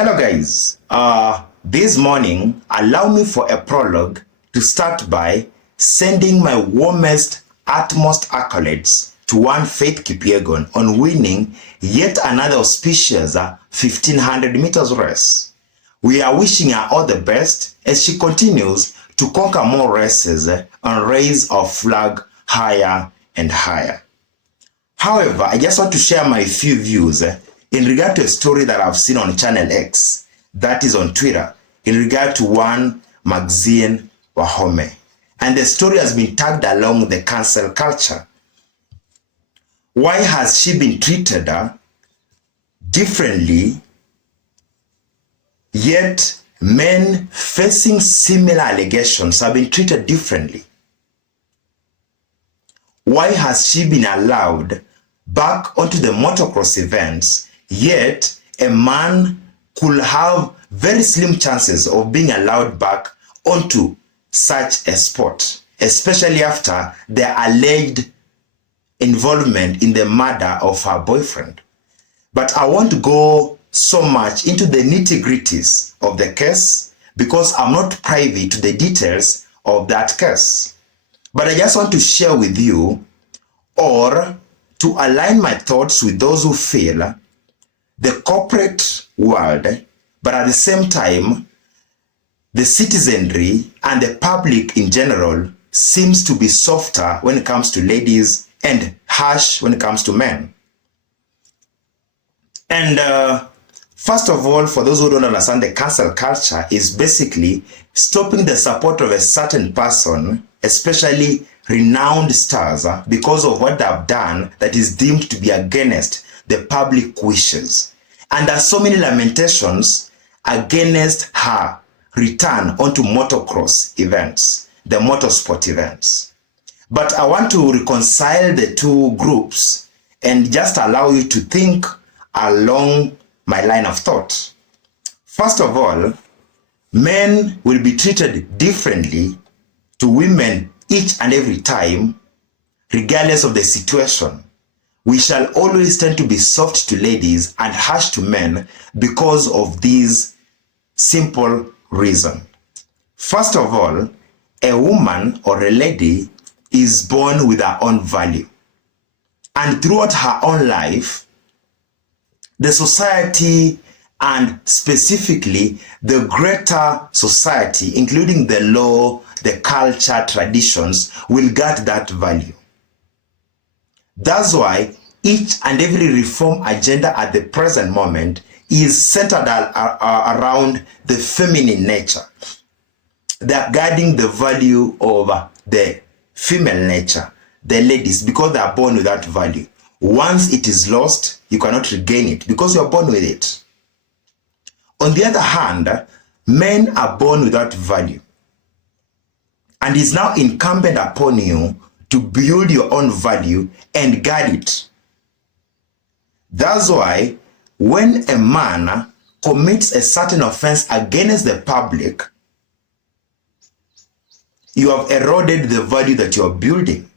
Hello guys, this morning allow me for a prologue to start by sending my warmest, utmost accolades to one Faith Kipyegon on winning yet another auspicious 1500 meters race. We are wishing her all the best as she continues to conquer more races and raise our flag higher and higher. However, I just want to share my few views in regard to a story that I've seen on Channel X, that is on Twitter, in regard to one MAXINE WAHOME. And the story has been tagged along with the cancel culture. Why has she been treated differently, yet men facing similar allegations have been treated differently? Why has she been allowed back onto the motocross events, yet a man could have very slim chances of being allowed back onto such a sport, especially after their alleged involvement in the murder of her boyfriend? But I won't go so much into the nitty-gritties of the case because I'm not privy to the details of that case. But I just want to share with you, or to align my thoughts with those who feel the corporate world, but at the same time, the citizenry and the public in general seems to be softer when it comes to ladies and harsh when it comes to men. And first of all, for those who don't understand, the cancel culture is basically stopping the support of a certain person, especially renowned stars, because of what they've done that is deemed to be against the public wishes. And there are so many lamentations against her return onto motocross events, the motorsport events. But I want to reconcile the two groups and just allow you to think along my line of thought. First of all, men will be treated differently to women each and every time, regardless of the situation. We shall always tend to be soft to ladies and harsh to men because of this simple reason. First of all, a woman or a lady is born with her own value. And throughout her own life, the society, and specifically the greater society, including the law, the culture, traditions, will guard that value. That's why each and every reform agenda at the present moment is centered around the feminine nature. They are guarding the value of the female nature, the ladies, because they are born with that value. Once it is lost, you cannot regain it because you are born with it. On the other hand, men are born without value. And it's now incumbent upon you to build your own value and guard it. That's why when a man commits a certain offense against the public, you have eroded the value that you are building.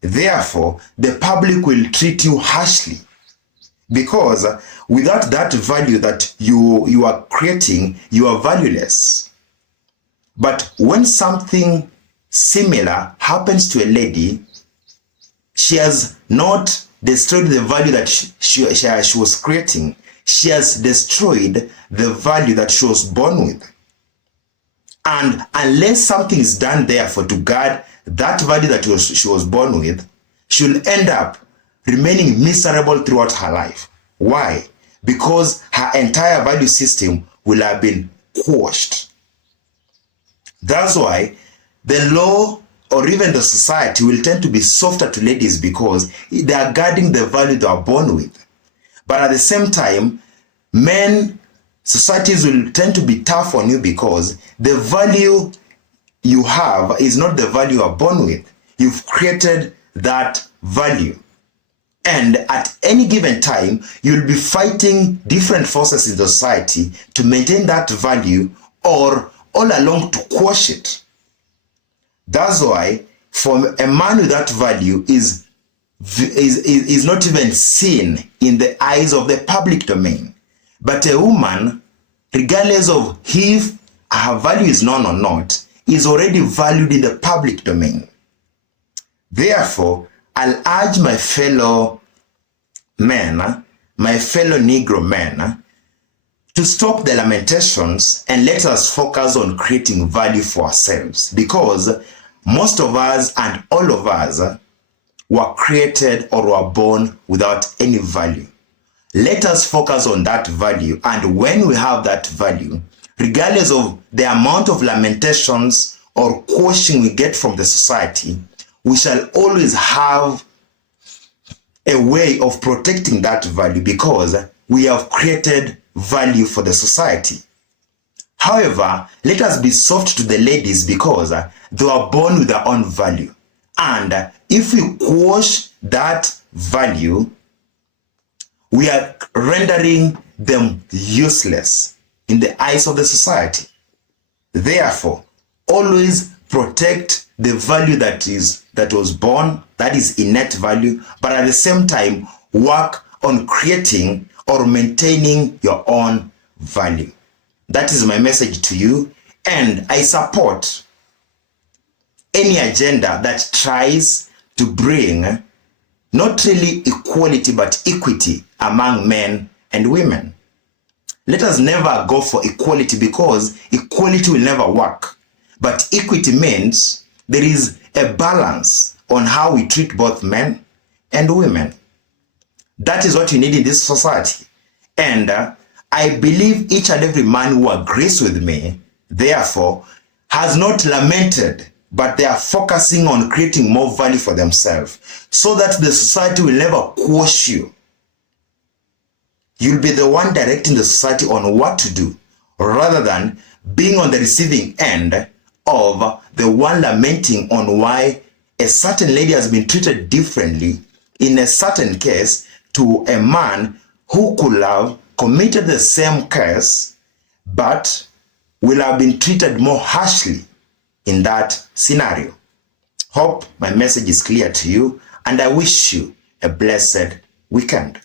Therefore, the public will treat you harshly. Because without that value that you are creating, you are valueless. But when something similar happens to a lady, she has not destroyed the value that she was creating. She has destroyed the value that she was born with. And unless something is done therefore to guard that value that she was born with, she'll end up remaining miserable throughout her life. Why? Because her entire value system will have been quashed. That's why the law or even the society will tend to be softer to ladies because they are guarding the value they are born with. But at the same time, societies will tend to be tough on you because the value you have is not the value you are born with. You've created that value. And at any given time, you'll be fighting different forces in the society to maintain that value or all along to quash it. That's why for a man with that value is not even seen in the eyes of the public domain. But a woman regardless of if her value is known or not, is already valued in the public domain. Therefore, I'll urge my fellow men, my fellow Negro men, to stop the lamentations and let us focus on creating value for ourselves, because most of us and all of us were created or were born without any value. Let us focus on that value, and when we have that value, regardless of the amount of lamentations or quashing we get from the society, we shall always have a way of protecting that value because we have created value for the society. However, let us be soft to the ladies because they are born with their own value. And if we quash that value, we are rendering them useless in the eyes of the society. Therefore, always protect the value that was born, that is innate value, but at the same time, work on creating or maintaining your own value. That is my message to you, and I support any agenda that tries to bring not really equality but equity among men and women. Let us never go for equality because equality will never work. But equity means there is a balance on how we treat both men and women. That is what you need in this society. And I believe each and every man who agrees with me, therefore, has not lamented, but they are focusing on creating more value for themselves so that the society will never quash you. You'll be the one directing the society on what to do rather than being on the receiving end of the one lamenting on why a certain lady has been treated differently in a certain case to a man who could have committed the same case but will have been treated more harshly in that scenario. Hope my message is clear to you, and I wish you a blessed weekend.